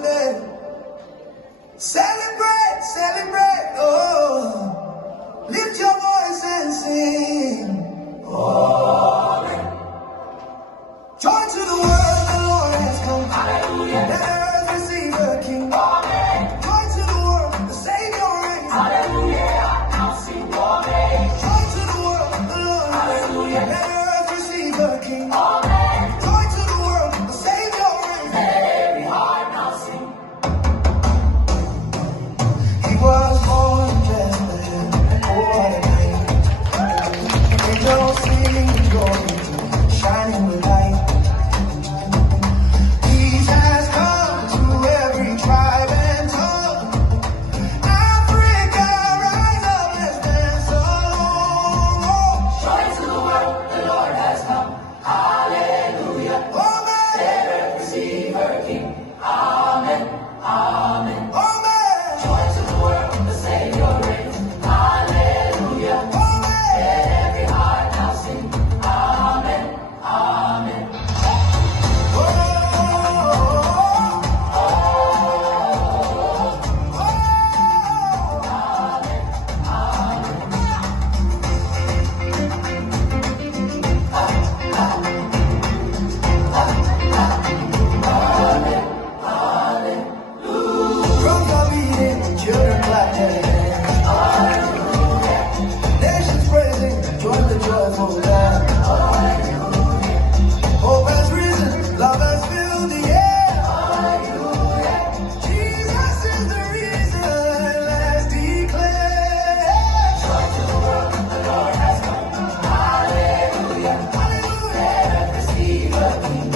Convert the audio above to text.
today. Celebrate, celebrate, oh. Lift your voice and sing. Oh. Joy to the world, the Lord has come. Hallelujah. Let earth receive the King. Amen. Joy to the world, the Savior reigns. Hallelujah. I now sing. Amen. Joy to the world, the Lord. Hallelujah. Let earth receive the King. Amen. Joy to the world, the Savior reigns. Let every heart now sing. He was born in Bethlehem. Oh, what a name. Angels sing glory to shining with light. Hallelujah. Hallelujah. Receive a